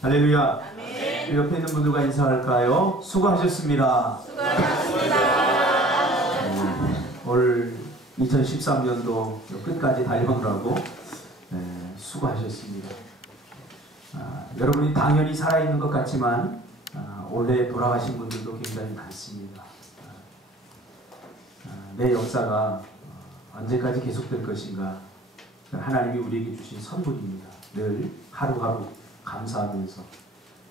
할렐루야. 아멘. 옆에 있는 분들과 인사할까요? 수고하셨습니다. 올 2013년도 끝까지 달려오느라고 수고하셨습니다. 여러분이 당연히 살아있는 것 같지만 올해 돌아가신 분들도 굉장히 많습니다. 내 역사가 언제까지 계속될 것인가, 하나님이 우리에게 주신 선물입니다. 늘 하루하루 감사하면서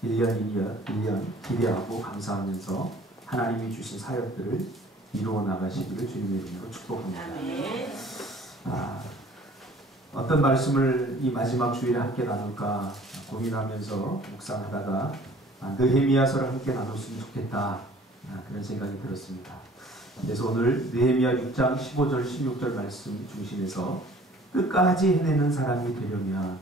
1년 기대하고 감사하면서 하나님이 주신 사역들을 이루어 나가시기를 주님의 이름으로 축복합니다. 어떤 말씀을 이 마지막 주일에 함께 나눌까 고민하면서 묵상하다가 느헤미야서를 함께 나눴으면 좋겠다, 그런 생각이 들었습니다. 그래서 오늘 느헤미야 6장 15절 16절 말씀 중심에서 끝까지 해내는 사람이 되려면,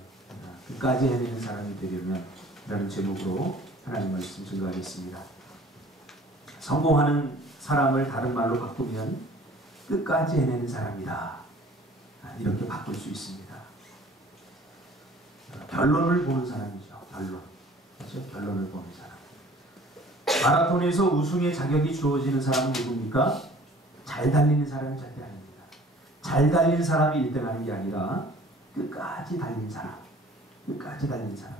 끝까지 해내는 사람이 되려면 라는 제목으로 하나님 말씀 증거하겠습니다. 성공하는 사람을 다른 말로 바꾸면 끝까지 해내는 사람이다, 이렇게 바꿀 수 있습니다. 결론을 보는 사람이죠. 그렇죠? 결론을 보는 사람. 마라톤에서 우승의 자격이 주어지는 사람은 누굽니까? 잘 달리는 사람이 절대 아닙니다. 잘 달리는 사람이 1등하는 게 아니라 끝까지 달린 사람. 끝까지 달린 사람.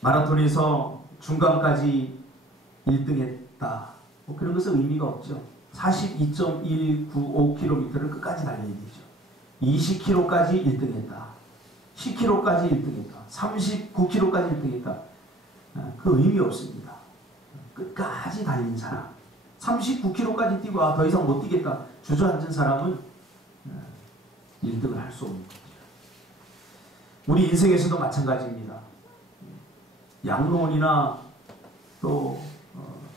마라톤에서 중간까지 1등했다, 그런 것은 의미가 없죠. 42.195km를 끝까지 달려야 되죠. 20km까지 1등했다, 10km까지 1등했다, 39km까지 1등했다, 그 의미 없습니다. 끝까지 달린 사람, 39km까지 뛰고 더 이상 못 뛰겠다 주저앉은 사람은 1등을 할 수 없는 거죠. 우리 인생에서도 마찬가지입니다. 양로원이나 또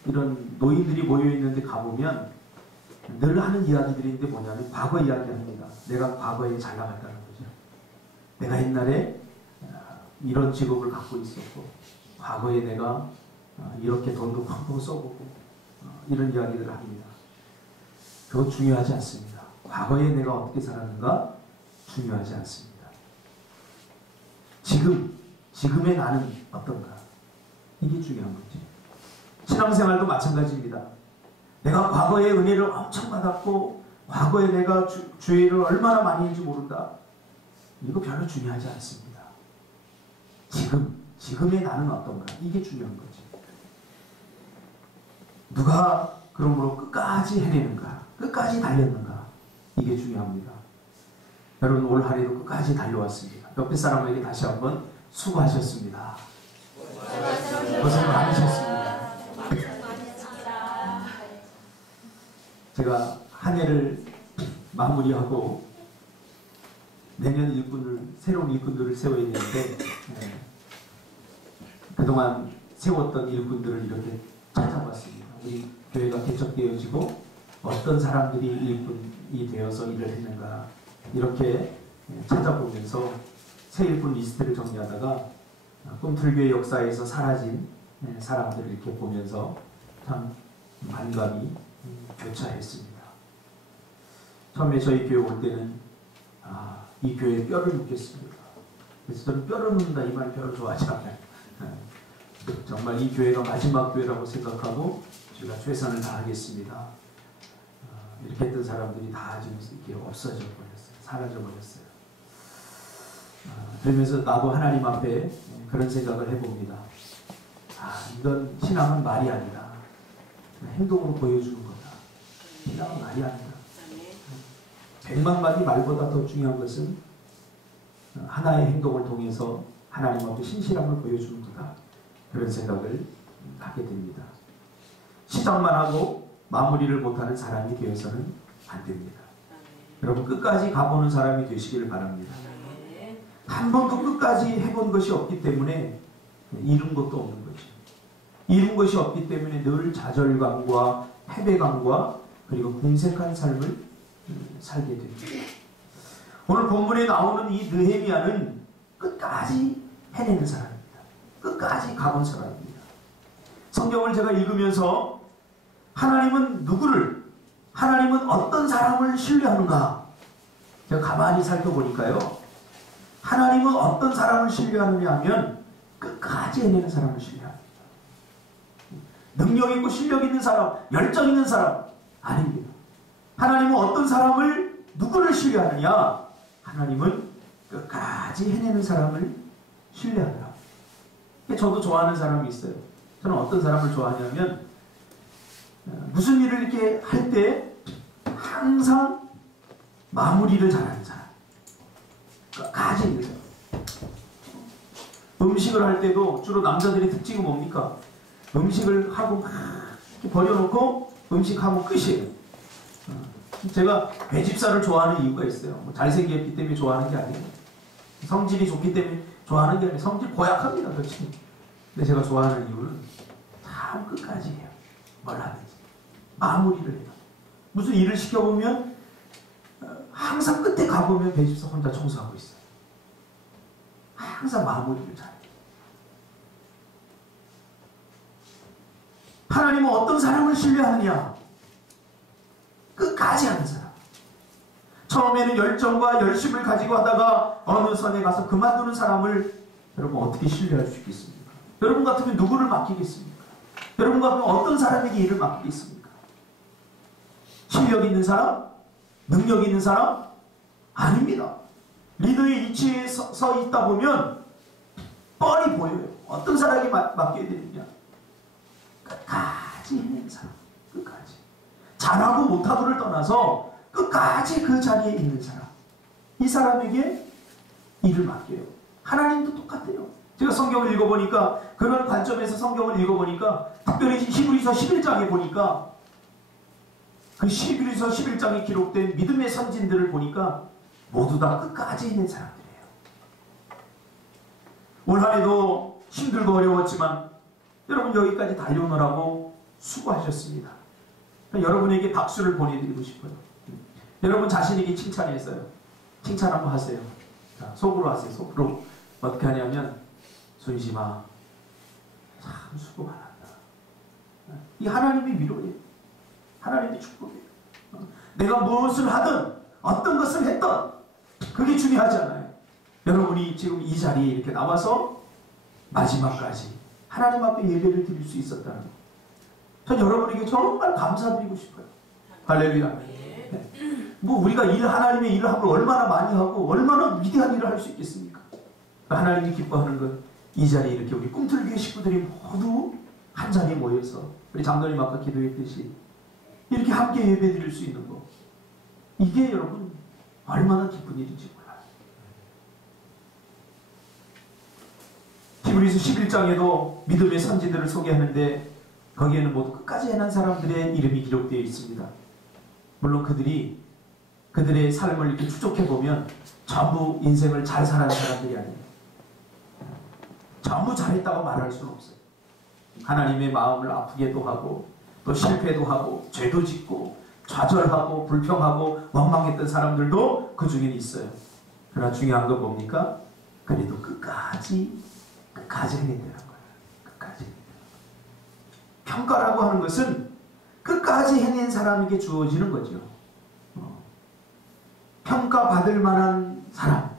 이런 노인들이 모여있는데 가보면 늘 하는 이야기들인데 뭐냐면 과거 이야기합니다. 내가 과거에 잘 나갔다는 거죠. 내가 옛날에 이런 직업을 갖고 있었고, 과거에 내가 이렇게 돈도 펑펑 써보고, 이런 이야기들을 합니다. 그거 중요하지 않습니다. 과거에 내가 어떻게 살았는가 중요하지 않습니다. 지금의 나는 어떤가, 이게 중요한 거지. 신앙생활도 마찬가지입니다. 내가 과거에 은혜를 엄청 받았고 과거에 내가 주의를 얼마나 많이 했는지 모른다, 이거 별로 중요하지 않습니다. 지금의 나는 어떤가, 이게 중요한 거지. 누가 그러므로 끝까지 해내는가, 끝까지 달렸는가, 이게 중요합니다. 여러분 올 한해도 끝까지 달려왔습니다. 옆에 사람에게 다시 한번 수고하셨습니다. 고생 많으셨습니다. 제가 한 해를 마무리하고 내년 새로운 일꾼들을 세워야 되는데, 그동안 세웠던 일꾼들을 이렇게 찾아봤습니다. 우리 교회가 개척되어지고 어떤 사람들이 일꾼이 되어서 일을 했는가, 이렇게 찾아보면서 새 일꾼 리스트를 정리하다가 꿈틀교회 역사에서 사라진 사람들을 이렇게 보면서 참 만감이 교차했습니다. 처음에 저희 교회 올 때는 이 교회에 뼈를 묻겠습니다. 그래서 저는 뼈를 묻는다, 이 말 별로 좋아하지 않아요. 정말 이 교회가 마지막 교회라고 생각하고 제가 최선을 다하겠습니다, 이렇게 했던 사람들이 다 지금 이렇게 없어져 버렸어요. 사라져 버렸어요. 그러면서 나도 하나님 앞에 그런 생각을 해봅니다. 이건 신앙은 말이 아니라 행동으로 보여주는 거다. 신앙은 말이 아니라 100만 마디 말보다 더 중요한 것은 하나의 행동을 통해서 하나님 앞에 신실함을 보여주는 거다, 그런 생각을 하게 됩니다. 시작만 하고 마무리를 못하는 사람이 되어서는 안 됩니다. 여러분 끝까지 가보는 사람이 되시기를 바랍니다. 한 번도 끝까지 해본 것이 없기 때문에 이룬 것도 없는 거죠. 이룬 것이 없기 때문에 늘 좌절감과 패배감과 그리고 궁색한 삶을 살게 됩니다. 오늘 본문에 나오는 이 느헤미야는 끝까지 해내는 사람입니다. 끝까지 가본 사람입니다. 성경을 제가 읽으면서 하나님은 하나님은 어떤 사람을 신뢰하는가, 제가 가만히 살펴보니까요, 하나님은 어떤 사람을 신뢰하느냐 하면 끝까지 끝까지 해내는 사람을 신뢰합니다. 능력 있고 실력 있는 사람, 열정 있는 사람 아닙니다. 하나님은 어떤 사람을 누구를 신뢰하느냐? 하나님은 끝까지 해내는 사람을 신뢰하더라. 저도 좋아하는 사람이 있어요. 저는 어떤 사람을 좋아하냐면 무슨 일을 이렇게 할 때 항상 마무리를 잘하는 사람. 끝까지 해내는 사람. 음식을 할 때도 주로 남자들의 특징은 뭡니까? 음식을 하고 막 이렇게 버려놓고 음식하고 끝이에요. 제가 배집사를 좋아하는 이유가 있어요. 뭐 잘생겼기 때문에 좋아하는 게 아니에요. 성질이 좋기 때문에 좋아하는 게 아니에요. 성질 고약합니다. 그렇지. 근데 제가 좋아하는 이유는 참 끝까지 해요. 뭘 하든지. 마무리를 해요. 무슨 일을 시켜보면 항상 끝에 가보면 배집사 혼자 청소하고 있어요. 항상 마무리를 잘해요. 하나님은 어떤 사람을 신뢰하느냐? 끝까지 하는 사람. 처음에는 열정과 열심을 가지고 하다가 어느 선에 가서 그만두는 사람을 여러분 어떻게 신뢰할 수 있겠습니까? 여러분 같으면 누구를 맡기겠습니까? 여러분 같으면 어떤 사람에게 일을 맡기겠습니까? 실력 있는 사람? 능력 있는 사람? 아닙니다. 리더의 위치에 서 있다 보면 뻔히 보여요. 어떤 사람에게 맡겨야 되느냐? 끝까지 있는 사람. 끝까지. 잘하고 못하고를 떠나서 끝까지 그 자리에 있는 사람. 이 사람에게 일을 맡겨요. 하나님도 똑같아요. 제가 성경을 읽어보니까 그런 관점에서 성경을 읽어보니까 특별히 히브리서 11장에 보니까 그 히브리서 11장에 기록된 믿음의 선진들을 보니까 모두 다 끝까지 있는 사람들이에요. 올 한해도 힘들고 어려웠지만 여러분 여기까지 달려오느라고 수고하셨습니다. 여러분에게 박수를 보내드리고 싶어요. 여러분 자신에게 칭찬했어요. 칭찬 한번 하세요. 자, 속으로 하세요. 속으로. 어떻게 하냐면 순심아 참 수고 많았다. 이 하나님의 위로예요. 하나님의 축복이에요. 내가 무엇을 하든 어떤 것을 했든 그게 중요하지 않아요. 여러분이 지금 이 자리에 이렇게 나와서 마지막까지 하나님 앞에 예배를 드릴 수 있었다는 것. 전 여러분에게 정말 감사드리고 싶어요. 할렐루야. 네. 뭐 우리가 하나님의 일을 하면 얼마나 많이 하고 얼마나 위대한 일을 할 수 있겠습니까? 하나님이 기뻐하는 건 이 자리에 이렇게 우리 꿈틀교회 식구들이 모두 한 자리에 모여서 우리 장로님 아까 기도했듯이 이렇게 함께 예배 드릴 수 있는 거. 이게 여러분 얼마나 기쁜 일인지 몰라요. 히브리서 11장에도 믿음의 선지들을 소개하는데 거기에는 모두 끝까지 해난 사람들의 이름이 기록되어 있습니다. 물론 그들의 삶을 이렇게 추적해보면 전부 인생을 잘 살아는 사람들이 아니에요. 전부 잘했다고 말할 수는 없어요. 하나님의 마음을 아프게도 하고 또 실패도 하고 죄도 짓고 좌절하고 불평하고 원망했던 사람들도 그 중에는 있어요. 그러나 중요한 건 뭡니까? 그래도 끝까지 해낸다는 거예요. 끝까지. 평가라고 하는 것은 끝까지 해낸 사람에게 주어지는 거죠. 평가받을 만한 사람,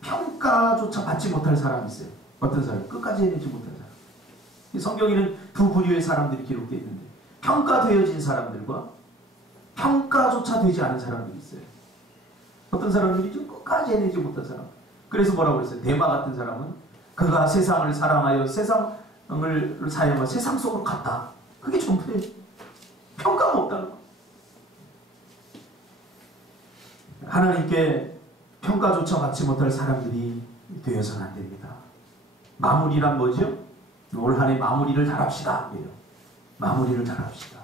평가조차 받지 못할 사람이 있어요. 어떤 사람? 끝까지 해내지 못한 사람. 이 성경에는 두 부류의 사람들이 기록되어 있는데 평가되어진 사람들과 평가조차 되지 않은 사람들이 있어요. 어떤 사람들이죠? 끝까지 해내지 못한 사람. 그래서 뭐라고 그랬어요? 데마 같은 사람은 그가 세상을 사랑하여 세상을 사용하여 세상 속으로 갔다. 그게 전부예요. 평가가 없다는 거. 하나님께 평가조차 받지 못할 사람들이 되어서는 안 됩니다. 마무리란 뭐죠? 올 한해 마무리를 잘합시다. 마무리를 잘합시다.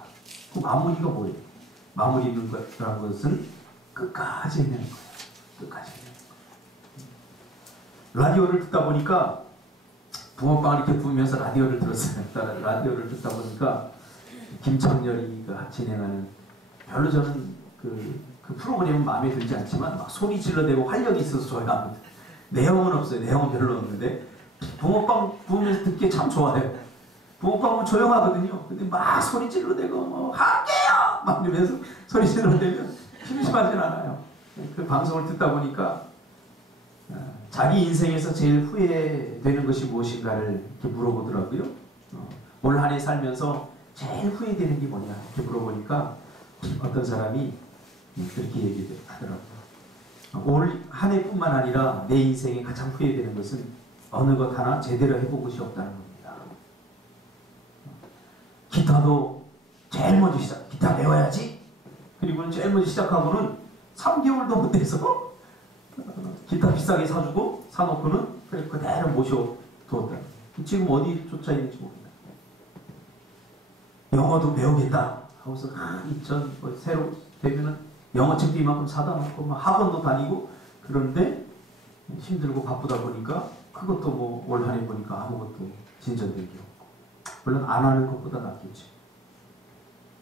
그 마무리가 뭐예요? 마무리라는 것은 끝까지 해내는 거예요. 끝까지 해내는 거예요. 라디오를 듣다 보니까 붕어빵을 이렇게 부으면서 라디오를 들었어요. 라디오를 듣다 보니까 김창렬이가 진행하는 별로 저는 그 프로그램은 마음에 들지 않지만 막 소리 질러대고 활력이 있어서 좋아합니다. 내용은 없어요. 내용은 별로 없는데 붕어빵 구우면서 듣기 참 좋아해요. 붕어빵은 조용하거든요. 근데 막 소리 질러대고 뭐 할게요! 막 이러면서 소리 질러대면 심심하진 않아요. 그 방송을 듣다 보니까 자기 인생에서 제일 후회되는 것이 무엇인가를 이렇게 물어보더라고요. 올 한 해 살면서 제일 후회되는 게 뭐냐 이렇게 물어보니까 어떤 사람이 그렇게 얘기하더라고요. 올 한 해뿐만 아니라 내 인생에 가장 후회되는 것은 어느 것 하나 제대로 해본 것이 없다는 겁니다. 기타도 제일 먼저 기타 배워야지. 그리고는 제일 먼저 시작하고는 3개월도 못 돼서 기타 비싸게 사주고 사놓고는 그대로 모셔두었다. 지금 어디 쫓아 있는지 모릅니다. 영어도 배우겠다 하고서 새로 되면은 영어책도 이만큼 사다 놓고 학원도 다니고 그런데 힘들고 바쁘다 보니까 그것도 뭐 올 한 해 보니까 아무것도 진전된 게 없고, 물론 안 하는 것보다 낫겠지.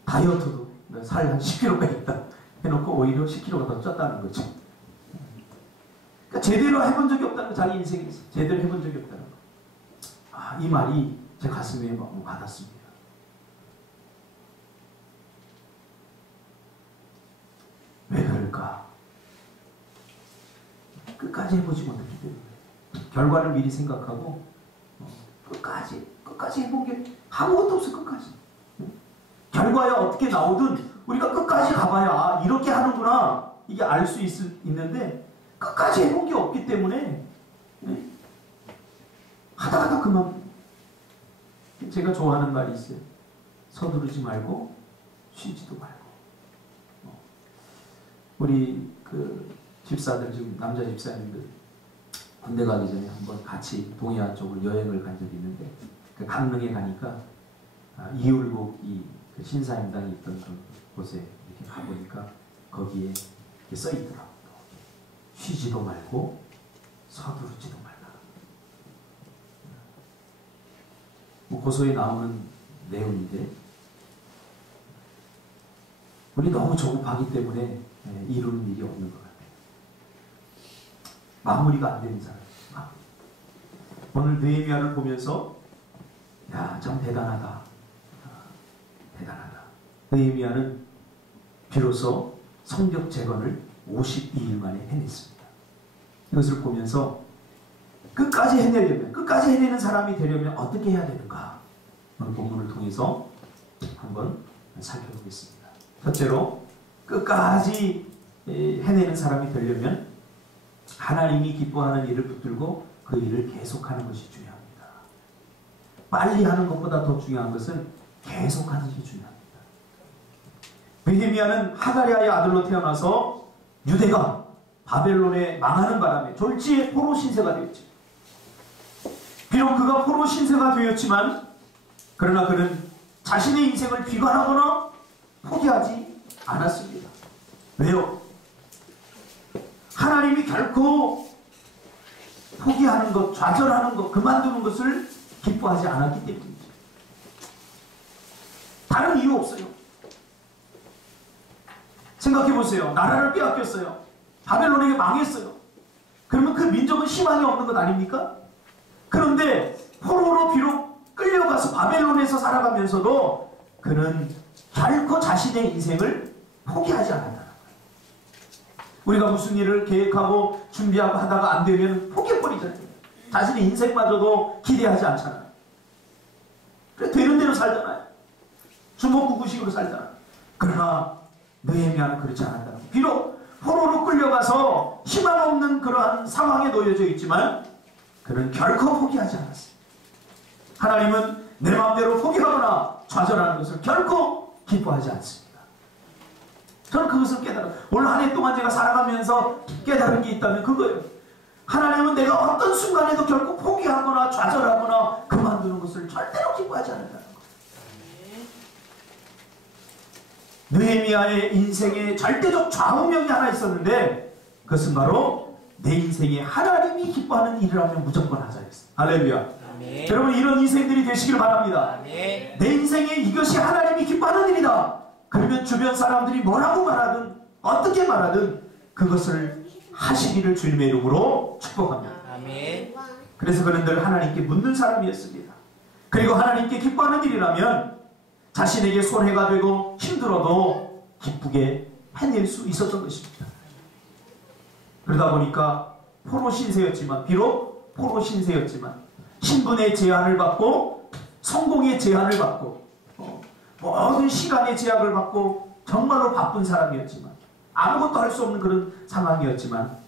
다이어트도 살 한 10kg가 있다 해놓고 오히려 10kg가 더 쪘다는 거죠. 그러니까 제대로 해본 적이 없다는 거, 자기 인생에서 제대로 해본 적이 없다는 거. 이 말이 제 가슴에 너무 와닿습니다. 왜 그럴까? 끝까지 해보지 못했기 때문에. 결과를 미리 생각하고 끝까지 해본 게 아무것도 없어. 끝까지 결과야 어떻게 나오든 우리가 끝까지 가봐야 이렇게 하는구나 이게 알 수 있는데 끝까지 해본 게 없기 때문에 하다가 그만. 제가 좋아하는 말이 있어요. 서두르지 말고 쉬지도 말고. 우리 그 집사들, 지금 남자 집사님들 군대 가기 전에 한번 같이 동해안 쪽을 여행을 간 적이 있는데, 그 강릉에 가니까 이율곡이 그 신사임당이 있던 그 곳에 이렇게 가보니까 거기에 이렇게 써 있더라고요. 쉬지도 말고 서두르지도 말라. 뭐 고소에 나오는 내용인데, 우리 너무 조급하기 때문에 이루는 일이 없는 것 같아요. 마무리가 안 되는 사람. 오늘 느헤미야를 보면서 참 대단하다. 대단하다. 느헤미야는 비로소 성벽 재건을 52일 만에 해냈습니다. 이것을 보면서 끝까지 해내는 사람이 되려면 어떻게 해야 되는가? 오늘 본문을 통해서 한번 살펴보겠습니다. 첫째로, 끝까지 해내는 사람이 되려면 하나님이 기뻐하는 일을 붙들고 그 일을 계속하는 것이 중요합니다. 빨리 하는 것보다 더 중요한 것은 계속하는 것이 중요합니다. 느헤미야는 하가랴의 아들로 태어나서 유대가 바벨론에 망하는 바람에 졸지에 포로 신세가 되었죠. 비록 그가 포로 신세가 되었지만, 그러나 그는 자신의 인생을 비관하거나 포기하지 않았습니다. 왜요? 하나님이 결코 포기하는 것, 좌절하는 것, 그만두는 것을 기뻐하지 않았기 때문이죠. 다른 이유 없어요. 생각해 보세요. 나라를 빼앗겼어요. 바벨론에게 망했어요. 그러면 그 민족은 희망이 없는 것 아닙니까? 그런데 포로로 비록 끌려가서 바벨론에서 살아가면서도 그는 결코 자신의 인생을 포기하지 않았다는 거예요. 우리가 무슨 일을 계획하고 준비하고 하다가 안 되면 포기해버리잖아요. 자신의 인생마저도 기대하지 않잖아요. 그래, 되는 대로 살잖아요. 주먹구구식으로 살잖아요. 그러나 느헤미야는 그렇지 않았다는 거예요. 비록 포로로 끌려가서 희망 없는 그러한 상황에 놓여져 있지만 그는 결코 포기하지 않았어요. 하나님은 내 마음대로 포기하거나 좌절하는 것을 결코 기뻐하지 않습니다. 저는 그것을 깨달아요. 올 한 해 동안 제가 살아가면서 깨달은 게 있다면 그거예요. 하나님은 내가 어떤 순간에도 결코 포기하거나 좌절하거나 그만두는 것을 절대로 기뻐하지 않는다는 거예요. 느헤미야의 인생에 절대적 좌우명이 하나 있었는데, 그것은 바로 내 인생에 하나님이 기뻐하는 일을 하면 무조건 하자 했어요. 할렐루야. 아멘. 여러분, 이런 인생들이 되시길 바랍니다. 아멘. 내 인생에 이것이 하나님이 기뻐하는 일이다. 그러면 주변 사람들이 뭐라고 말하든 어떻게 말하든 그것을 하시기를 주님의 이름으로 축복합니다. 아멘. 그래서 그는 늘 하나님께 묻는 사람이었습니다. 그리고 하나님께 기뻐하는 일이라면 자신에게 손해가 되고 힘들어도 기쁘게 해낼 수 있었던 것입니다. 그러다 보니까 포로 신세였지만, 비록 포로 신세였지만 신분의 제한을 받고 성공의 제한을 받고 모든 시간의 제약을 받고 정말로 바쁜 사람이었지만, 아무것도 할 수 없는 그런 상황이었지만,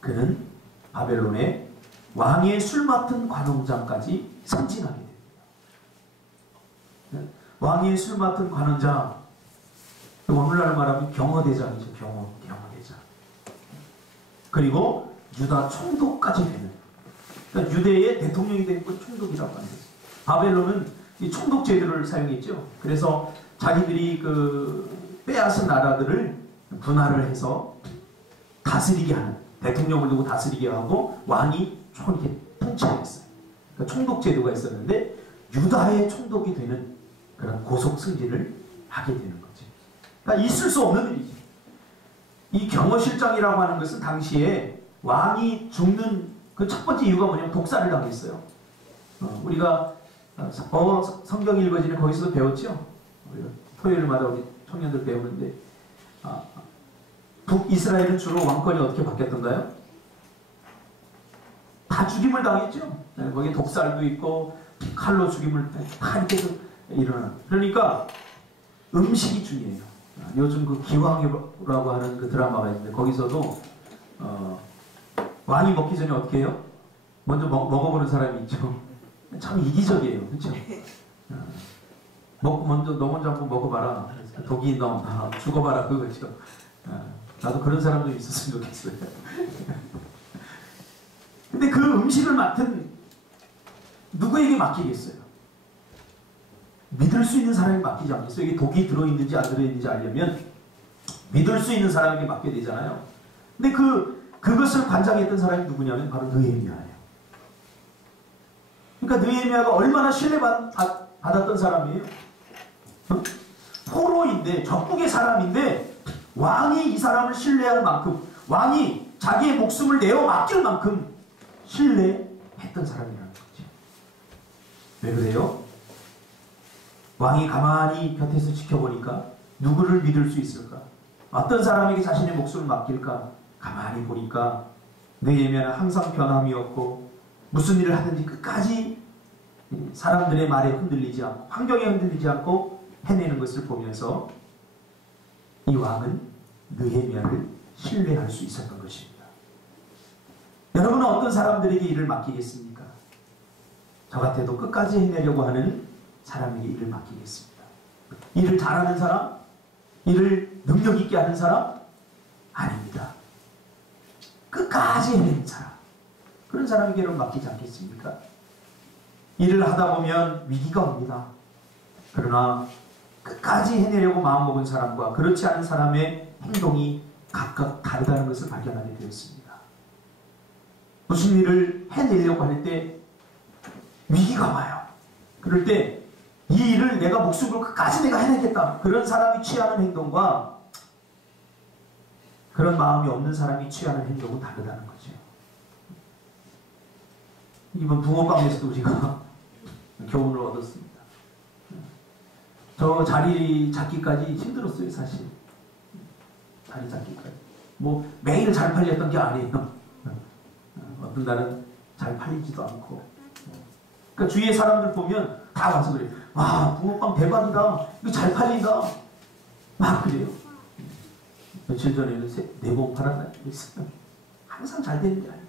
그는 바벨론의 왕의 술 맡은 관원장까지 승진하게 됩니다. 왕의 술 맡은 관원장, 오늘날 말하면 경호대장이죠. 경호대장. 그리고 유다 총독까지 되는, 그러니까 유대의 대통령이 된 건 총독이라고 하는 거죠. 바벨론은 이 총독 제도를 사용했죠. 그래서 자기들이 그 빼앗은 나라들을 분할을 해서 다스리게 하는, 대통령을 두고 다스리게 하고 왕이 이렇게 통치했어요. 그러니까 총독 제도가 있었는데 유다의 총독이 되는 그런 고속 승진을 하게 되는 거죠. 그러니까 있을 수 없는 일이죠. 이 경호실장이라고 하는 것은 당시에 왕이 죽는 그 첫 번째 이유가 뭐냐면 독살을 당했어요. 우리가 성경 읽어지는 거기서도 배웠죠. 우리가 토요일마다 우리 청년들 배우는데, 북이스라엘은 주로 왕권이 어떻게 바뀌었던가요? 다 죽임을 당했죠. 거기 독살도 있고 칼로 죽임을 다 이렇게 일어나는. 그러니까 음식이 중요해요. 요즘 그 기왕이라고 하는 그 드라마가 있는데 거기서도 왕이 먹기 전에 어떻게 해요? 먼저 먹어보는 사람이 있죠. 참 이기적이에요. 그렇죠? 먼저 너 먼저 한번 먹어봐라. 독이 너 죽어봐라 그거죠. 나도 그런 사람도 있었으면 좋겠어요. 근데 그 음식을 맡은 누구에게 맡기겠어요? 믿을 수 있는 사람이 맡기지 않겠어요? 이게 독이 들어있는지 안 들어있는지 알려면 믿을 수 있는 사람에게 맡겨야 되잖아요. 근데 그것을 관장했던 사람이 누구냐면 바로 느헤미야예요. 그러니까 느헤미야가 얼마나 신뢰받았던 사람이에요? 포로인데, 적국의 사람인데 왕이 이 사람을 신뢰할 만큼, 왕이 자기의 목숨을 내어 맡길 만큼 신뢰했던 사람이라는 거죠. 왜 그래요? 왕이 가만히 곁에서 지켜보니까 누구를 믿을 수 있을까? 어떤 사람에게 자신의 목숨을 맡길까? 가만히 보니까 느헤미야는 항상 변함이 없고 무슨 일을 하든지 끝까지 사람들의 말에 흔들리지 않고 환경에 흔들리지 않고 해내는 것을 보면서 이 왕은 느헤미야를 신뢰할 수 있었던 것입니다. 여러분은 어떤 사람들에게 일을 맡기겠습니까? 저 같아도 끝까지 해내려고 하는 사람에게 일을 맡기겠습니다. 일을 잘하는 사람? 일을 능력 있게 하는 사람? 아닙니다. 끝까지 해내는 사람. 그런 사람에게 일을 맡기지 않겠습니까? 일을 하다 보면 위기가 옵니다. 그러나 끝까지 해내려고 마음먹은 사람과 그렇지 않은 사람의 행동이 각각 다르다는 것을 발견하게 되었습니다. 무슨 일을 해내려고 할 때 위기가 와요. 그럴 때 이 일을 내가 목숨으로 끝까지 내가 해내겠다. 그런 사람이 취하는 행동과 그런 마음이 없는 사람이 취하는 행동은 다르다는 거죠. 이번 붕어빵에서도 우리가 교훈을 얻었습니다. 저 자리 잡기까지 힘들었어요, 사실. 자리 잡기까지. 뭐 매일 잘 팔렸던 게 아니에요. 어떤 날은 잘 팔리지도 않고. 그러니까 주위의 사람들 보면 다 와서 그래요. 와, 붕어빵 대박이다. 이거 잘 팔린다. 막 그래요. 며칠 전에는 4번 팔았나 그랬어요. 항상 잘 되는 게 아니에요.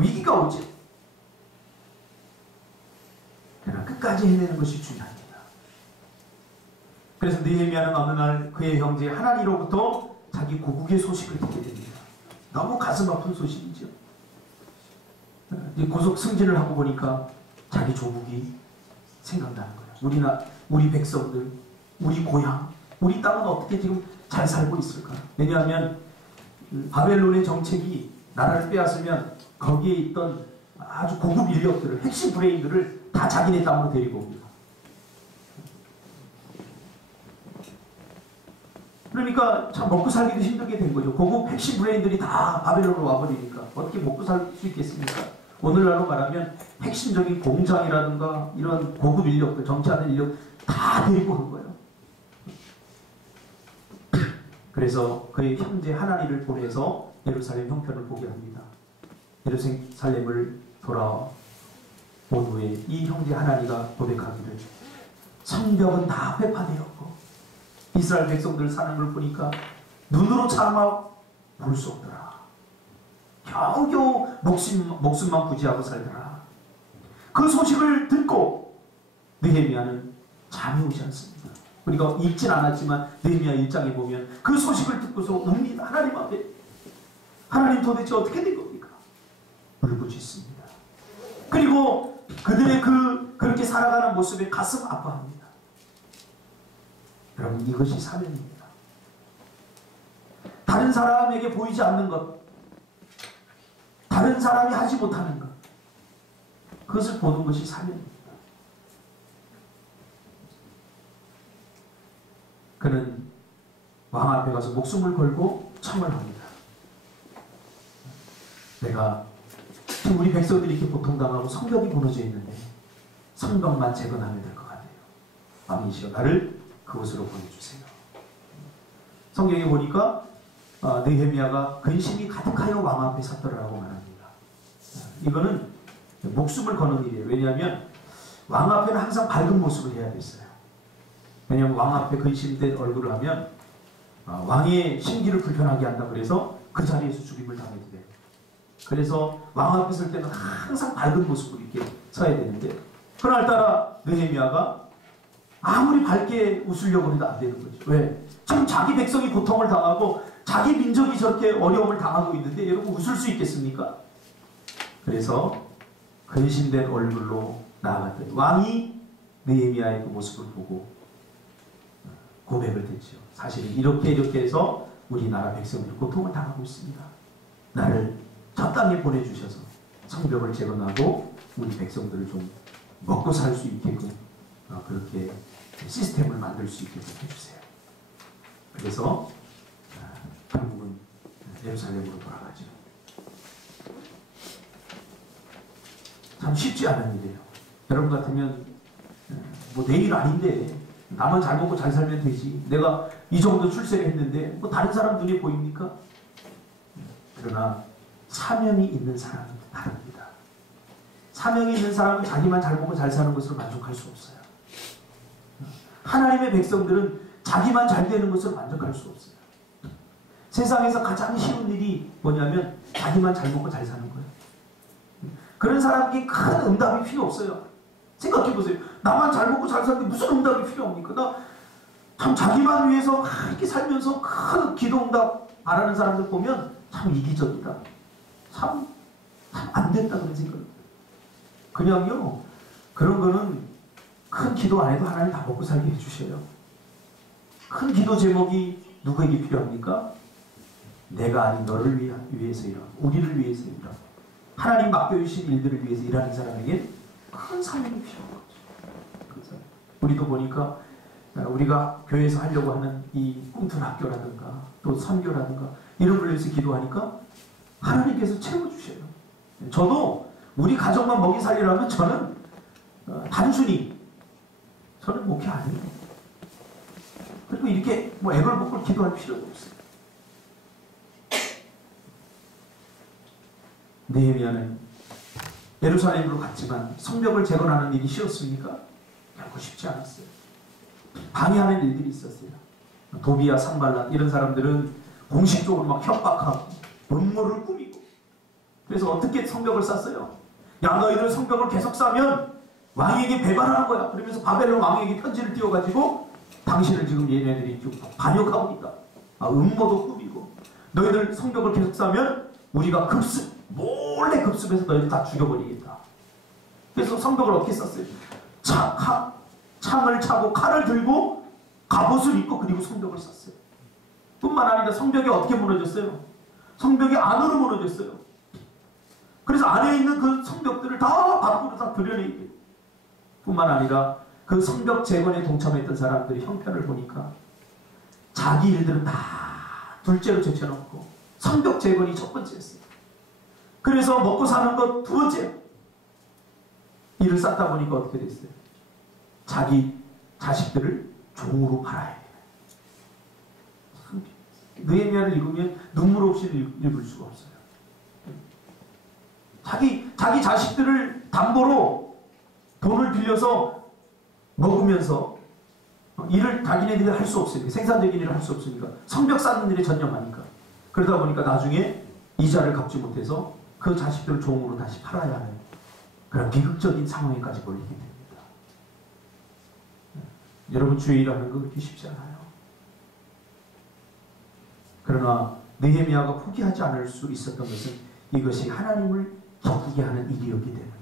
위기가 오지. 그러나 끝까지 해내는 것이 중요합니다. 그래서 느헤미야는 어느 날 그의 형제 하나니로부터 자기 고국의 소식을 듣게 됩니다. 너무 가슴 아픈 소식이죠. 고속 승진을 하고 보니까 자기 조국이 생각나는 거예요. 우리 백성들, 우리 고향, 우리 땅은 어떻게 지금 잘 살고 있을까? 왜냐하면 바벨론의 정책이 나라를 빼앗으면 거기에 있던 아주 고급 인력들을, 핵심 브레인들을 다 자기네 땅으로 데리고 옵니다. 그러니까 참 먹고 살기도 힘들게 된 거죠. 고급 핵심 브레인들이 다 바벨론으로 와버리니까 어떻게 먹고 살 수 있겠습니까? 오늘날로 말하면 핵심적인 공장이라든가 이런 고급 인력들, 정치하는 인력 다 데리고 온 거예요. 그래서 그의 형제 하나니를 보내서 예루살렘 형편을 보게 합니다. 예루살렘을 돌아온 후에 이 형제 하나니가 고백하기를 성벽은 다 회파되었고 이스라엘 백성들 사는 걸 보니까 눈으로 차마 볼 수 없더라. 겨우겨우 목숨만 부지하고 살더라. 그 소식을 듣고 느헤미야는 잠이 오지 않습니다. 우리가 읽진 않았지만 느헤미야 1장에 보면 그 소식을 듣고서 웁니다. 하나님 앞에. 하나님 도대체 어떻게 된 겁니까? 울부짖습니다. 그리고 그들의 그렇게 살아가는 모습에 가슴 아파합니다. 여러분, 이것이 사명입니다. 다른 사람에게 보이지 않는 것, 다른 사람이 하지 못하는 것, 그것을 보는 것이 사명입니다. 그는 왕 앞에 가서 목숨을 걸고 청을 합니다. 내가 지금 우리 백성들이 이렇게 고통당하고 성벽이 무너져 있는데 성벽만 재건하면 될 것 같아요. 왕이시여 나를 그곳으로 보내주세요. 성경에 보니까 느헤미야가 근심이 가득하여 왕 앞에 섰더라라고 말합니다. 이거는 목숨을 거는 일이에요. 왜냐하면 왕 앞에는 항상 밝은 모습을 해야 됐어요. 왜냐하면 왕 앞에 근심된 얼굴을 하면 왕의 심기를 불편하게 한다 그래서 그 자리에서 죽임을 당해도 돼요. 그래서 왕 앞에 설 때는 항상 밝은 모습으로 이렇게 서야 되는데 그날따라 느헤미야가 아무리 밝게 웃으려고 해도 안 되는 거죠. 왜? 지금 자기 백성이 고통을 당하고 자기 민족이 저렇게 어려움을 당하고 있는데 여러분 웃을 수 있겠습니까? 그래서 근심된 얼굴로 나아갔더니 왕이 느헤미야의 그 모습을 보고 고백을 했죠. 사실은 이렇게 해서 우리나라 백성들이 고통을 당하고 있습니다. 나를 저 땅에 보내주셔서 성벽을 재건하고 우리 백성들을 좀 먹고 살 수 있게끔 그렇게 시스템을 만들 수 있게끔 해주세요. 그래서 결국은 예루살렘으로 돌아가죠. 참 쉽지 않은 일이에요. 여러분 같으면 뭐 내일 아닌데 나만 잘 먹고 잘 살면 되지. 내가 이 정도 출세를 했는데 뭐 다른 사람 눈에 보입니까? 그러나 사명이 있는 사람은 다릅니다. 사명이 있는 사람은 자기만 잘 먹고 잘 사는 것으로 만족할 수 없어요. 하나님의 백성들은 자기만 잘 되는 것으로 만족할 수 없어요. 세상에서 가장 쉬운 일이 뭐냐면 자기만 잘 먹고 잘 사는 거예요. 그런 사람에게 큰 응답이 필요 없어요. 생각해보세요. 나만 잘 먹고 잘 사는데 무슨 응답이 필요합니까? 나 참 자기만 위해서 이렇게 살면서 큰 기도 응답 바라는 사람들 보면 참 이기적이다. 참 안 됐다 그런 생각이. 그냥요. 그런 거는 큰 기도 안 해도 하나님 다 먹고 살게 해주셔요. 큰 기도 제목이 누구에게 필요합니까? 내가 아닌 너를 위해서 일하고 우리를 위해서 일하고 하나님 맡겨주신 일들을 위해서 일하는 사람에게 큰 사명이 필요한 거죠. 우리도 보니까 우리가 교회에서 하려고 하는 이 꿈틀 학교라든가 또 선교라든가 이런 걸 위해서 기도하니까 하나님께서 채워주셔요. 저도 우리 가족만 먹이 살리려면 저는 단순히 저는 목회 안 해요. 그리고 이렇게 뭐 애걸 먹고 기도할 필요도 없어요. 느헤미야는 예루살렘으로 갔지만 성벽을 재건하는 일이 쉬웠습니까? 결코 쉽지 않았어요. 방해하는 일들이 있었어요. 도비야, 산발랏 이런 사람들은 공식적으로 막 협박하고 음모를 꾸미고 그래서 어떻게 성벽을 쌓았어요? 야 너희들 성벽을 계속 쌓으면 왕에게 배반하는 거야. 그러면서 바벨론 왕에게 편지를 띄워가지고 당신을 지금 얘네들이 좀 반역하고 있다. 음모도 꾸미고 너희들 성벽을 계속 쌓으면 우리가 몰래 급습해서 너희들 다 죽여버리겠다. 그래서 성벽을 어떻게 썼어요? 창을 차고 칼을 들고 갑옷을 입고 그리고 성벽을 썼어요. 뿐만 아니라 성벽이 어떻게 무너졌어요? 성벽이 안으로 무너졌어요. 그래서 안에 있는 그 성벽들을 다 밖으로 다 들여내게. 뿐만 아니라 그 성벽 재건에 동참했던 사람들이 형편을 보니까 자기 일들은 다 둘째로 제쳐놓고 성벽 재건이 첫 번째였어요. 그래서 먹고 사는 것 두 번째. 일을 쌓다 보니까 어떻게 됐어요? 자기 자식들을 종으로 팔아야 돼요. 느헤미야를 읽으면 눈물 없이 읽을 수가 없어요. 자기 자식들을 담보로 돈을 빌려서 먹으면서 일을 자기네들이 할 수 없으니까, 생산적인 일을 할 수 없으니까 성벽 쌓는 일에 전념하니까, 그러다 보니까 나중에 이자를 갚지 못해서 그 자식들을 종으로 다시 팔아야 하는 그런 비극적인 상황에까지 몰리게 됩니다. 여러분, 주의 일하는 거 그렇게 쉽지 않아요. 그러나 느헤미야가 포기하지 않을 수 있었던 것은 이것이 하나님을 기쁘게 하는 일이었기 때문이죠.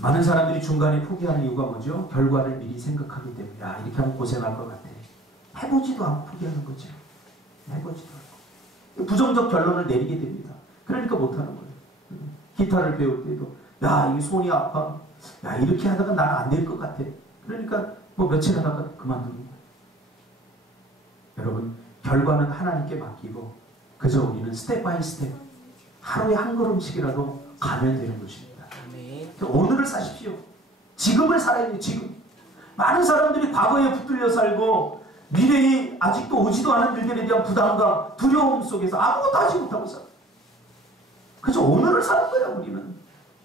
많은 사람들이 중간에 포기하는 이유가 뭐죠? 결과를 미리 생각하기 때문에. 야, 이렇게 하면 고생할 것 같아. 해보지도 않고 포기하는 거죠. 해보지도 않고. 부정적 결론을 내리게 됩니다. 그러니까 못하는 거예요. 기타를 배울 때도 야, 이 손이 아파. 야, 이렇게 하다가 나는 안 될 것 같아. 그러니까 뭐 며칠 하다가 그만두는 거예요. 여러분, 결과는 하나님께 맡기고 그저 우리는 스텝 바이 스텝 하루에 한 걸음씩이라도 가면 되는 것입니다. 오늘을 사십시오. 지금을 살아야 돼요. 지금. 많은 사람들이 과거에 붙들려 살고 미래에 아직도 오지도 않은 일들에 대한 부담과 두려움 속에서 아무것도 하지 못하고 살아요. 그저 오늘을 사는 거야. 우리는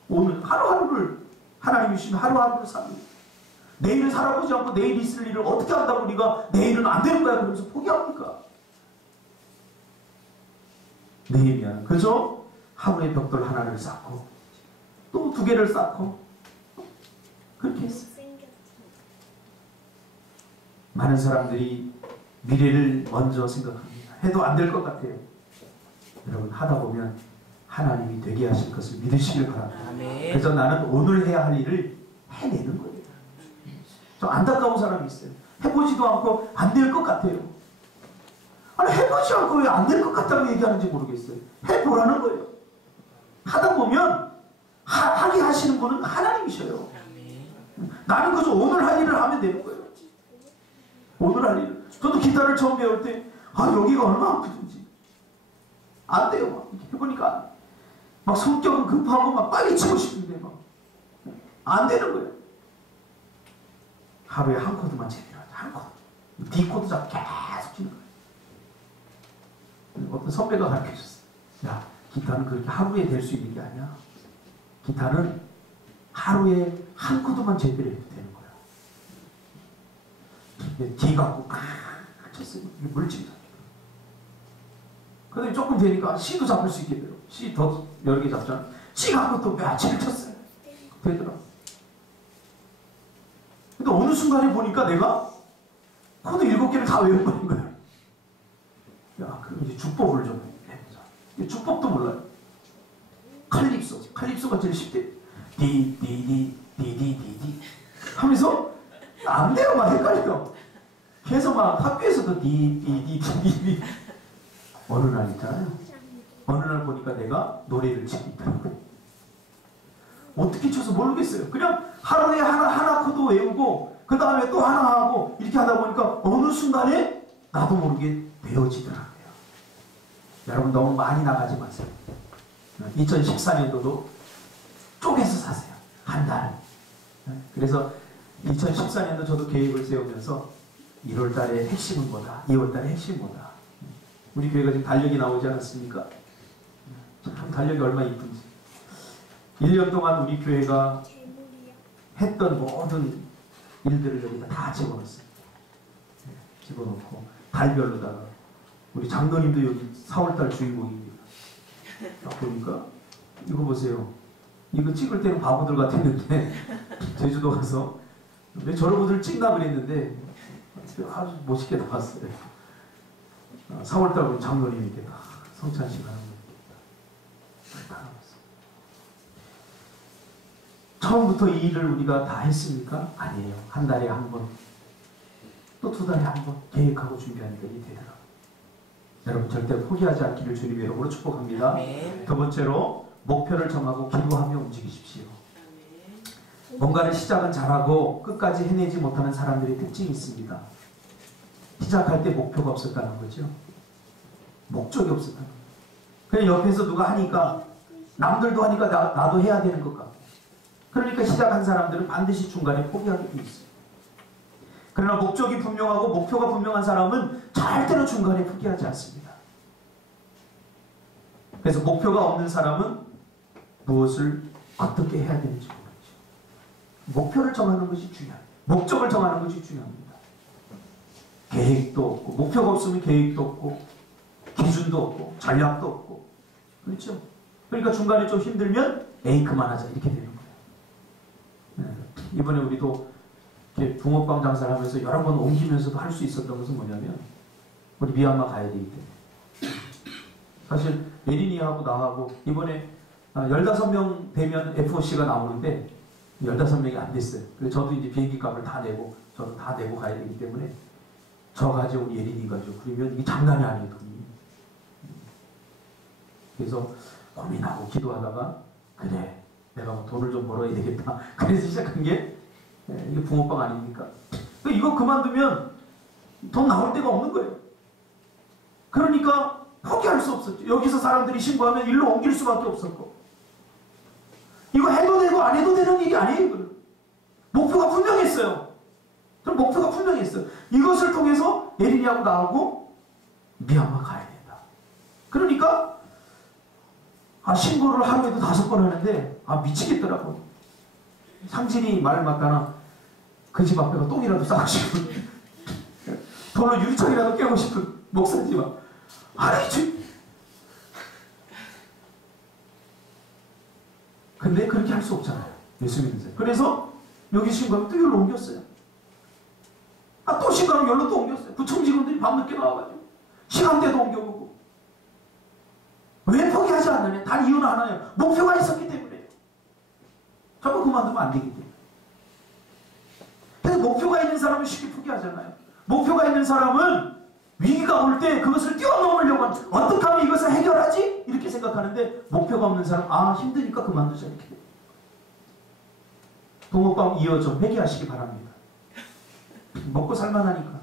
오늘 하루하루를 하나님이 주신 하루하루를 삽니다. 내일을 살아보지 않고 내일 있을 일을 어떻게 한다고 우리가 내일은 안 되는 거야 그러면서 포기합니까? 느헤미야는 그저 하루에 벽돌 하나를 쌓고 또 2개를 쌓고 그렇게 했어요. 많은 사람들이 미래를 먼저 생각합니다. 해도 안 될 것 같아요. 여러분, 하다 보면 하나님이 되게 하실 것을 믿으시길 바랍니다. 그래서 나는 오늘 해야 할 일을 해내는 거예요. 좀 안타까운 사람이 있어요. 해보지도 않고 안 될 것 같아요. 아니, 해보지 않고 왜 안 될 것 같다고 얘기하는지 모르겠어요. 해보라는 거예요. 하다 보면 하게 하시는 분은 하나님이셔요. 나는 그저 오늘 할 일을 하면 되는 거예요. 오늘 할 일. 저도 기타를 처음 배울 때 여기가 얼마나 아프든지 안 돼요. 막 해보니까 막 성격은 급하고 막 빨리 치고 싶은데 막 안 되는 거예요. 하루에 한 코드만 제대로 하자. 한 코드. D 코드 잡고 계속 치는 거예요. 어떤 선배가 가르쳐줬어요. 야, 기타는 그렇게 하루에 될 수 있는 게 아니야. 기타는 하루에 한 코드만 제대로 해도 되는 거야. D 갖고 쳤어요. 물집이 잡혀. 그런데 조금 되니까 C도 잡을 수 있게 돼요. C 더 여러 개 잡잖아. C 갖고 또 며칠 쳤어요. 되더라고. 근데 어느 순간에 보니까 내가 코드 7개를 다 외워버린 거야. 야, 그럼 이제 주법을 좀 해보자. 주법도 몰라요. 칼립소가 제일 쉽대. D 하면서 안 돼요. 막 헷갈려. 계속 막 학교에서도 D 어느 날 있잖아요. 어느 날 보니까 내가 노래를 치고 있더라고요. 어떻게 쳐서 모르겠어요. 그냥 하루에 하나 코드 외우고 그 다음에 또 하나 하고 이렇게 하다 보니까 어느 순간에 나도 모르게 배워지더라고요. 여러분, 너무 많이 나가지 마세요. 2014년도도 쪼개서 사세요. 한 달. 그래서 2014년도 저도 계획을 세우면서 1월 달에 핵심은 뭐다. 2월 달에 핵심은 뭐다. 우리 교회가 지금 달력이 나오지 않았습니까? 참 달력이 얼마나 이쁜지. 1년 동안 우리 교회가 했던 모든 일들을 여기다 다 집어넣었어요. 집어넣고 달별로다가 우리 장로님도 여기 4월달 주인공입니다. 보니까 이거 보세요. 이거 찍을 때는 바보들 같았는데 제주도 가서 왜 저런 분들 찍나 그랬는데 아주 멋있게 나왔어요. 4월달 우리 장로님이 이렇게 다 성찬식 하는 거 다 나왔어요. 처음부터 이 일을 우리가 다 했습니까? 아니에요. 한 달에 한 번, 또 2달에 한 번 계획하고 준비하니까 이게 되더라고요. 여러분, 절대 포기하지 않기를 주님 이름으로 축복합니다. 두 번째로, 목표를 정하고 기도하며 움직이십시오. 뭔가를 시작은 잘하고 끝까지 해내지 못하는 사람들의 특징이 있습니다. 시작할 때 목표가 없었다는 거죠. 목적이 없었다는 거예요. 그냥 옆에서 누가 하니까, 남들도 하니까 나도 해야 되는 것 같고. 그러니까 시작한 사람들은 반드시 중간에 포기하게 돼 있어요. 그러나 목적이 분명하고 목표가 분명한 사람은 절대로 중간에 포기하지 않습니다. 그래서 목표가 없는 사람은 무엇을 어떻게 해야 되는지 모르죠. 목표를 정하는 것이 중요합니다. 목적을 정하는 것이 중요합니다. 계획도 없고, 목표가 없으면 계획도 없고, 기준도 없고, 전략도 없고, 그렇죠? 그러니까 중간에 좀 힘들면 에이 그만하자 이렇게 되는 거예요. 네. 이번에 우리도 이렇게 붕어빵 장사를 하면서 여러 번 옮기면서도 할 수 있었던 것은 뭐냐면 우리 미얀마 가야 되기 때문에 사실 예린이하고 나하고 이번에 15명 되면 FOC가 나오는데 15명이 안 됐어요. 그래서 저도 이제 비행기 값을 다 내고 저는 다 내고 가야 되기 때문에 저 가지고 우리 예린이 가지고 그러면 이게 장난이 아니에요. 돈이. 그래서 고민하고 기도하다가 그래 내가 뭐 돈을 좀 벌어야 되겠다. 그래서 시작한 게 이게 붕어빵 아닙니까? 이거 그만두면 돈 나올 데가 없는 거예요. 그러니까 포기할 수 없었죠. 여기서 사람들이 신고하면 일로 옮길 수밖에 없었고 이거 해도 되고 안 해도 되는 일이 아니에요. 이거는. 목표가 분명했어요. 그럼 목표가 분명했어요. 이것을 통해서 예린이하고 나하고 미얀마 가야 된다. 그러니까 신고를 하루에도 5번 하는데 미치겠더라고. 상진이 말 맞다나 그 집 앞에가 똥이라도 싸고 싶은 돈을 유리창이라도 깨고 싶은 목사지만 아니 근데 그렇게 할 수 없잖아요. 예수 믿으세요. 그래서 여기 신고하면 또 여기로 옮겼어요. 또 신고하면 여기로 또 옮겼어요. 구청 직원들이 밤늦게 나와가지고 시간대도 옮겨보고 왜 포기하지 않느냐? 단 이유는 하나예요. 목표가 있었기 때문에. 저거 그만두면 안 되기 때문에. 그래서 목표가 있는 사람은 쉽게 포기하잖아요. 목표가 있는 사람은 위기가 올 때 그것을 뛰어넘으려고 하는, 어떻게 하면 이것을 해결하지? 이렇게 생각하는데 목표가 없는 사람 힘드니까 그만두자 이렇게 돼요. 붕어빵 이어져 회개하시기 바랍니다. 먹고 살만하니까.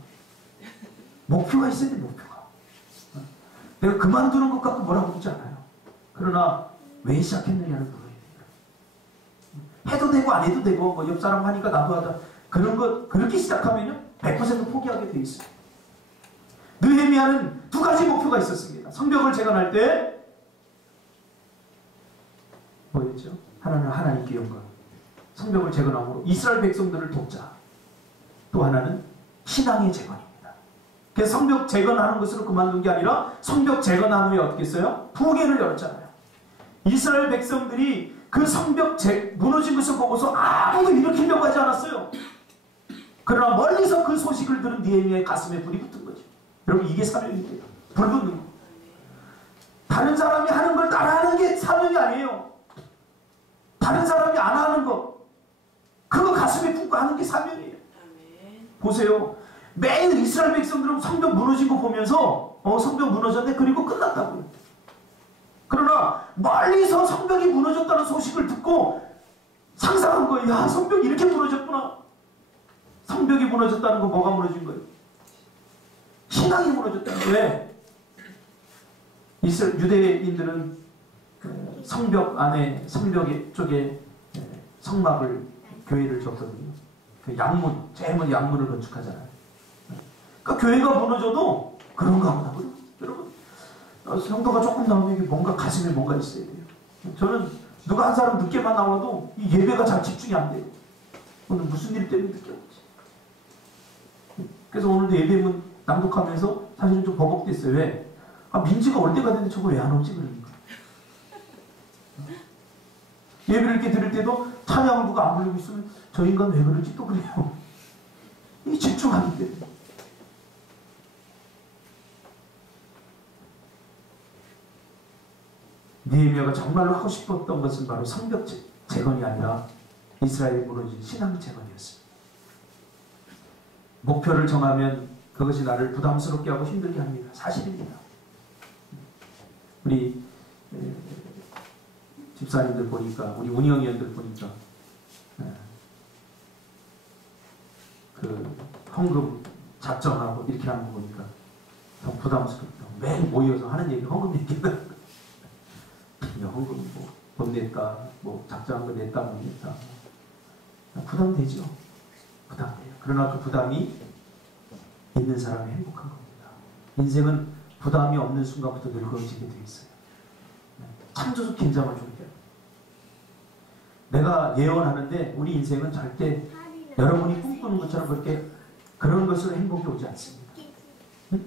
목표가 있어야 돼. 목표가. 내가 그만두는 것 갖고 뭐라고 그러지 않아요. 그러나 왜 시작했느냐를 물어야 돼요. 해도 되고 안 해도 되고 뭐 옆 사람 하니까 나도 하자. 그런 것 그렇게 시작하면요 100% 포기하게 돼 있어요. 느헤미야는 2가지 목표가 있었습니다. 성벽을 재건할 때 뭐였죠? 하나는 하나님께 영광. 성벽을 재건함으로 이스라엘 백성들을 돕자. 또 하나는 신앙의 재건입니다. 그래서 성벽 재건하는 것으로 그만둔 게 아니라 성벽 재건한 후에 어떻게 했어요? 부흥회를 열었잖아요. 이스라엘 백성들이 그 성벽 무너진 것을 보고서 아무도 일으키려고 하지 않았어요. 그러나 멀리서 그 소식을 들은 느헤미야의 가슴에 불이 붙은 거죠. 여러분 이게 사명입니다. 불 붙는 거. 다른 사람이 하는 걸 따라하는 게 사명이 아니에요. 다른 사람이 안 하는 거 그거 가슴에 품고 하는 게 사명이에요. 보세요. 매일 이스라엘 백성들은 성벽 무너진 거 보면서 성벽 무너졌네 그리고 끝났다고요. 그러나 멀리서 성벽이 무너졌다는 소식을 듣고 상상한 거예요. 야 성벽이 이렇게 무너졌구나. 성벽이 무너졌다는 거 뭐가 무너진 거예요? 신앙이 무너졌다는 거예요. 왜? 유대인들은 성벽 안에 성벽 쪽에 성막을 교회를 줬거든요. 그 양문, 제일 먼저 양문을 건축하잖아요. 그러니까 교회가 무너져도 그런가 보다. 여러분 성도가 조금 나오면 뭔가 가슴에 뭔가 있어야 돼요. 저는 누가 한 사람 늦게만 나와도 이 예배가 잘 집중이 안 돼요. 오늘 무슨 일 때문에 늦게 오지? 그래서 오늘도 예배문 낭독하면서 사실은 좀 버벅댔어요. 왜? 민지가 올 때가 됐는데 저거 왜 안 오지? 그러니까. 예배를 이렇게 들을 때도 찬양을 누가 안 부르고 있으면 저 인간 왜 그러지? 또 그래요. 이 집중하기 때문에. 느헤미야가 정말로 하고 싶었던 것은 바로 성벽 재건이 아니라 이스라엘이 무너진 신앙 재건이었습니다. 목표를 정하면 그것이 나를 부담스럽게 하고 힘들게 합니다. 사실입니다. 우리 집사님들 보니까 우리 운영위원들 보니까 그 헌금 작정하고 이렇게 하는 거 보니까 더 부담스럽다. 매일 모여서 하는 얘기 헌금 얘기다. 헌금 못 냈다, 작정한 거 냈다 못 냈다. 부담되죠. 부담돼요. 그러나 그 부담이 있는 사람이 행복한 겁니다. 인생은 부담이 없는 순간부터 늙어지게 돼 있어요. 창조적 긴장을 줘야 돼요. 내가 예언하는데 우리 인생은 절대 여러분이 꿈꾸는 것처럼 그런 것으로 행복이 오지 않습니다. 응?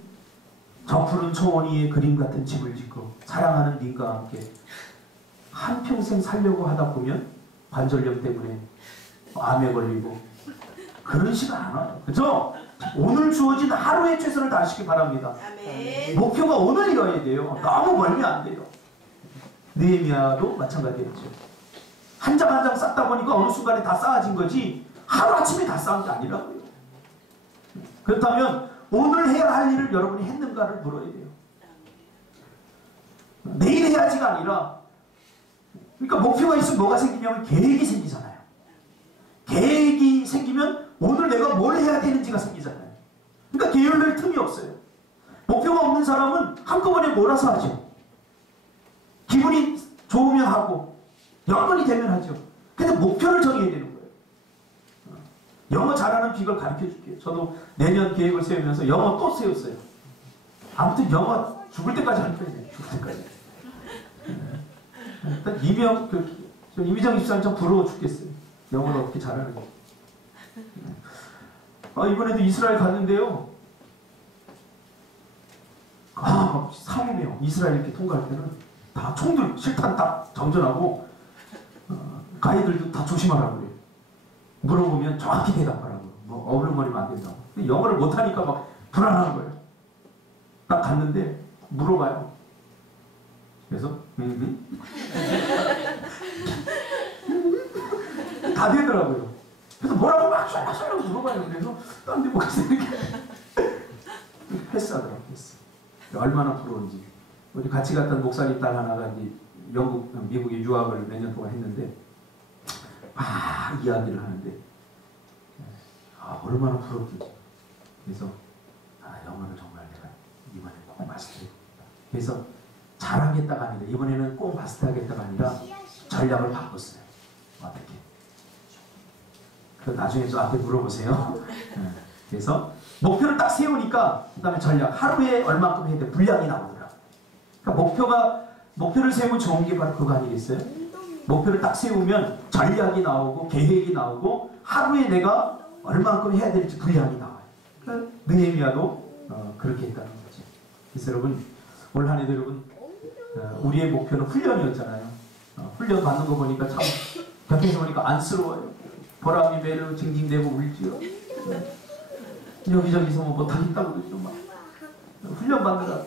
저 푸른 초원 위에 그림 같은 집을 짓고 사랑하는 님과 함께 한평생 살려고 하다 보면 관절염 때문에 암에 걸리고 그러지가 않아요. 그죠? 오늘 주어진 하루의 최선을 다하시기 바랍니다. 아멘. 목표가 오늘이어야 돼요. 너무 멀면 안 돼요. 느헤미야도 마찬가지였죠. 한 장 한 장 쌓다 보니까 어느 순간에 다 쌓아진 거지 하루아침에 다 쌓은 게 아니라고요. 그렇다면 오늘 해야 할 일을 여러분이 했는가를 물어야 돼요. 내일 해야지가 아니라, 그러니까 목표가 있으면 뭐가 생기냐면 계획이 생기잖아요. 계획이 생기면 오늘 내가 뭘 해야 되는지가 생기잖아요. 그러니까 게을릴 틈이 없어요. 목표가 없는 사람은 한꺼번에 몰아서 하죠. 기분이 좋으면 하고 여건이 되면 하죠. 근데 목표를 정해야 되는 거예요. 영어 잘하는 비결 가르쳐 줄게요. 저도 내년 계획을 세우면서 영어 또 세웠어요. 아무튼 영어 죽을 때까지 할 거예요. 죽을 때까지. 일단 이미정 집사님 참 부러워 죽겠어요. 영어를 어떻게 잘하는 거. 이번에도 이스라엘 갔는데요. 사무며 이스라엘 이렇게 통과할 때는 다 총들 실탄 딱 정전하고 가이들도 다 조심하라고 그래요. 물어보면 정확히 대답하라고. 뭐 어물렁거리면 안 된다고. 근데 영어를 못하니까 막 불안한 거예요. 딱 갔는데 물어봐요. 그래서 다 되더라고요. 그래서 뭐라고 막 쏠라쏠라 물어봐요. 그래서 딴 데 못 가서 이렇게 패스하더라고요. 패스. 얼마나 부러운지. 우리 같이 갔던 목사님 딸 하나가 이제 미국에 유학을 몇 년 동안 했는데 이야기를 하는데 얼마나 부럽든지. 그래서 영어를 정말 내가 이번에 꼭 마스터해야겠다. 그래서 잘하겠다가 아니라 이번에는 꼭 마스터하겠다가 아니라 전략을 바꿨어요. 어떻게? 그 나중에 좀 앞에 물어보세요. 그래서 목표를 딱 세우니까 그 다음에 전략 하루에 얼마큼 해야 돼 분량이 나오더라. 그러니까 목표를 세우면 좋은 게 바로 그거 아니겠어요? 목표를 딱 세우면 전략이 나오고 계획이 나오고 하루에 내가 얼마큼 해야 될지 분량이 나와요. 그러니까 느헤미야도 그렇게 했다는 거죠. 그래서 여러분 올 한 해도 여러분 우리의 목표는 훈련이었잖아요. 훈련 받는 거 보니까 참 곁에서 보니까 안쓰러워요. 보람이 매를 징징대고 울지요. 여기저기서 뭐 못하겠다고 그러죠. 막 훈련 받느라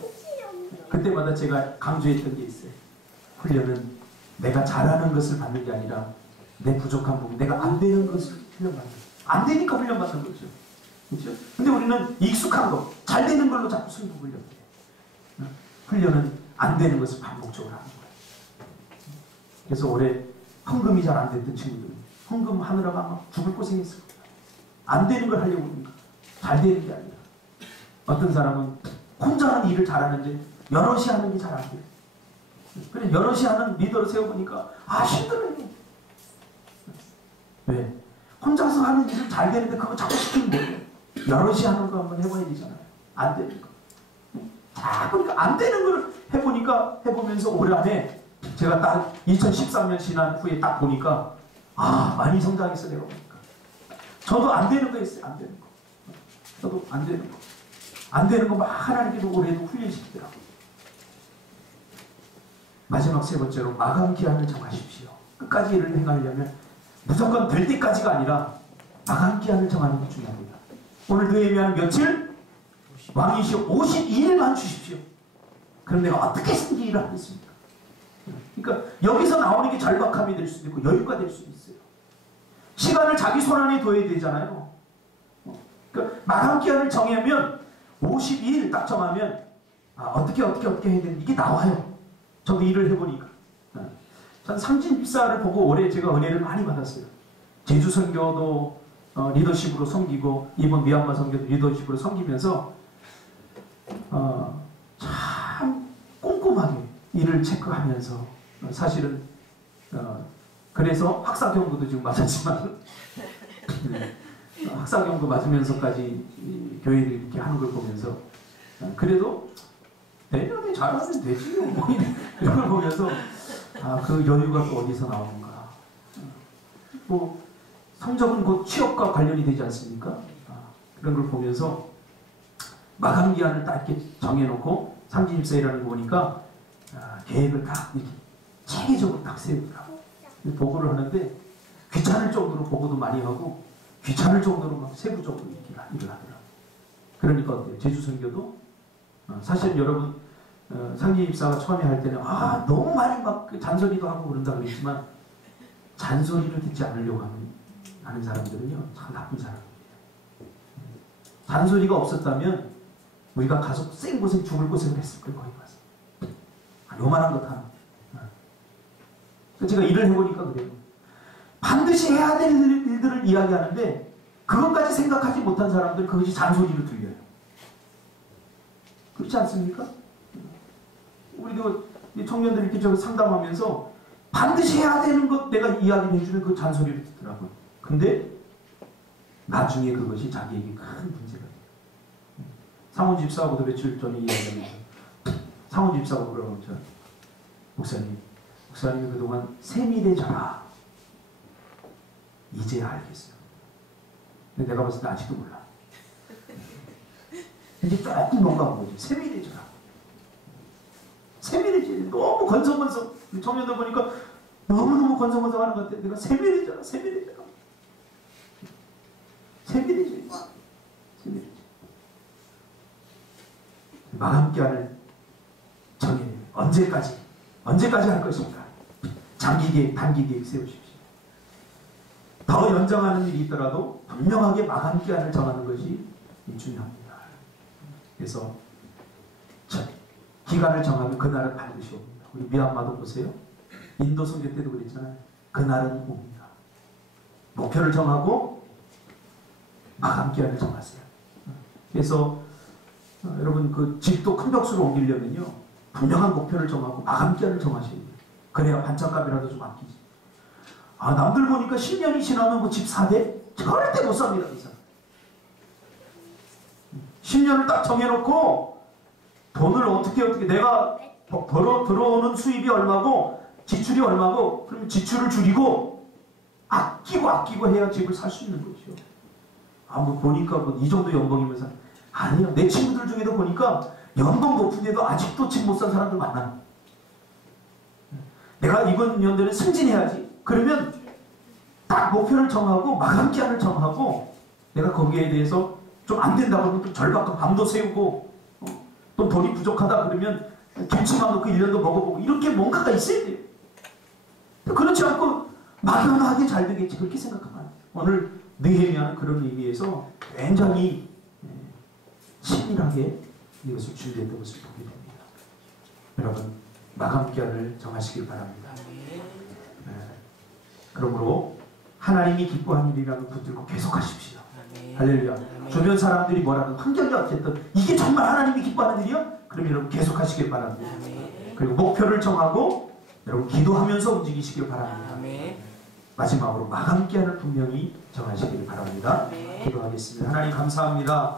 그때마다 제가 강조했던 게 있어요. 훈련은 내가 잘하는 것을 받는 게 아니라 내 부족한 부분, 내가 안 되는 것을 훈련받는 거예요. 안 되니까 훈련받는 거죠. 그렇죠? 근데 우리는 익숙한 거, 잘 되는 걸로 자꾸 승부를 해요. 훈련은 안 되는 것을 반복적으로 하는 거예요. 그래서 올해 헌금이 잘 안 됐던 친구들, 헌금 하느라가 아마 죽을 고생했을 거예요. 안 되는 걸 하려고 하니까 잘 되는 게 아니라. 어떤 사람은 혼자 하는 일을 잘하는데 여럿이 하는 게 잘 안 돼요. 그래 여럿이 하는 리더를 세워보니까 힘들어요. 왜? 혼자서 하는 일을 잘 되는데 그거 자꾸 시키는 거예요. 여럿이 하는 거 한번 해봐야 되잖아요. 안 되는 거. 그러니까 안 되는 걸 해보면서 올 한해 제가 딱 2013년 지난 후에 딱 보니까 많이 성장했어 내가 보니까. 저도 안 되는 거 있어요. 안 되는 거. 저도 안 되는 거. 안 되는 거 막 하나님께도 올해도 훈련시키더라고요. 마지막 세 번째로 마감 기한을 정하십시오. 끝까지 일을 행하려면 무조건 될 때까지가 아니라 마감 기한을 정하는 게 중요합니다. 오늘 느헤미야는 며칠? 왕이시오 52일만 주십시오. 그럼 내가 어떻게 승기 일을 하겠습니까? 그러니까 여기서 나오는 게 절박함이 될 수도 있고 여유가 될 수도 있어요. 시간을 자기 손 안에 둬야 되잖아요. 그러니까 마감 기한을 정하면 52일 딱 정하면 어떻게 해야 되는지 이게 나와요. 저도 일을 해보니까. 전 상진집사를 보고 올해 제가 은혜를 많이 받았어요. 제주 선교도 리더십으로 섬기고 이번 미얀마 선교도 리더십으로 섬기면서 참 꼼꼼하게 일을 체크하면서 사실은 그래서 학사 경고도 지금 맞았지만 학사경도 맞으면서까지 교회를 이렇게 하는 걸 보면서 그래도 내년에 잘하면 되지 뭐 이런 걸 보면서 그 여유가 또 어디서 나오는가. 뭐 성적은 곧 취업과 관련이 되지 않습니까? 그런 걸 보면서 마감기한을 딱 이렇게 정해놓고 상진입사이라는 거 보니까 계획을 딱 이렇게 체계적으로 딱 세우더라고. 보고를 하는데 귀찮을 정도로 보고도 많이 하고 귀찮을 정도로 막 세부적으로 이렇게 일을 하더라고. 그러니까 어때요? 제주 선교도 사실 여러분 상진입사가 처음에 할 때는 너무 많이 막 잔소리도 하고 그런다 그랬지만 잔소리를 듣지 않으려고 하는 사람들은요 참 나쁜 사람이에요. 잔소리가 없었다면 우리가 가서 생고생 죽을 고생을 했을 거예요. 거기 가서 요만한 것 하나. 제가 일을 해보니까 그래요. 반드시 해야 될 일들을 이야기하는데 그것까지 생각하지 못한 사람들은 그것이 잔소리로 들려요. 그렇지 않습니까? 우리도 청년들 이렇게 저기 상담하면서 반드시 해야 되는 것 내가 이야기를 해주면 그 잔소리를 듣더라고요. 근데 나중에 그것이 자기에게 큰 문제가 돼요. 상원 집사하고도 며칠 전에 이야기하면서 상원 집사하고 그러면 목사님이 그동안 세밀해져라. 이제야 알겠어요. 근데 내가 봤을 때 아직도 몰라. 이제 조금 뭔가 보지. 세밀해져라. 세밀해지. 너무 건성건성. 청년들 보니까 너무너무 건성건성 하는 것 같아. 내가 세밀해져라. 세밀해져라. 세밀해져. 세밀해져. 마감기한을 정해내요. 언제까지 할 것인가. 장기계획, 단기계획 세우십시오. 더 연장하는 일이 있더라도 분명하게 마감기한을 정하는 것이 중요합니다. 그래서 기간을 정하면 그날은 반드시 옵니다. 우리 미얀마도 보세요. 인도 선교 때도 그랬잖아요. 그날은 옵니다. 목표를 정하고 마감기한을 정하세요. 그래서 여러분 그 집도 큰 벽수로 옮기려면요. 분명한 목표를 정하고 마감기한을 정하셔야 돼요. 그래야 반찬값이라도 좀 아끼지. 남들 보니까 10년이 지나면 뭐 집 4대? 절대 못 삽니다. 이 사람. 10년을 딱 정해놓고 돈을 어떻게 내가 들어오는 수입이 얼마고 지출이 얼마고 그러면 지출을 줄이고 아끼고 해야 집을 살 수 있는 거죠. 뭐 보니까 뭐 이 정도 연봉이면서 아니요. 내 친구들 중에도 보니까 연봉 높은데도 아직도 집 못 산 사람들 많아. 내가 이번 연도는 승진해야지. 그러면 딱 목표를 정하고 마감기한을 정하고 내가 거기에 대해서 좀 안 된다고 하면 또 절박한 밤도 새우고 또 돈이 부족하다 그러면 김치만 넣고 1년도 먹어보고 이렇게 뭔가가 있어야 돼요. 그렇지 않고 막연하게 잘 되겠지 그렇게 생각하면 안 돼요. 오늘 느헤미야는 그런 의미에서 굉장히 치밀하게 이것을 준비했던 것을 보게 됩니다. 여러분 마감기한을 정하시길 바랍니다. 그러므로 하나님이 기뻐하는 일이라면 붙들고 계속하십시오. 할렐루야. 주변 사람들이 뭐라든 환경이 어쨌든 이게 정말 하나님이 기뻐하는 일이야? 그럼 여러분 계속하시길 바랍니다. 그리고 목표를 정하고 여러분 기도하면서 움직이시길 바랍니다. 마지막으로 마감기한을 분명히 정하시길 바랍니다. 기도하겠습니다. 하나님 감사합니다.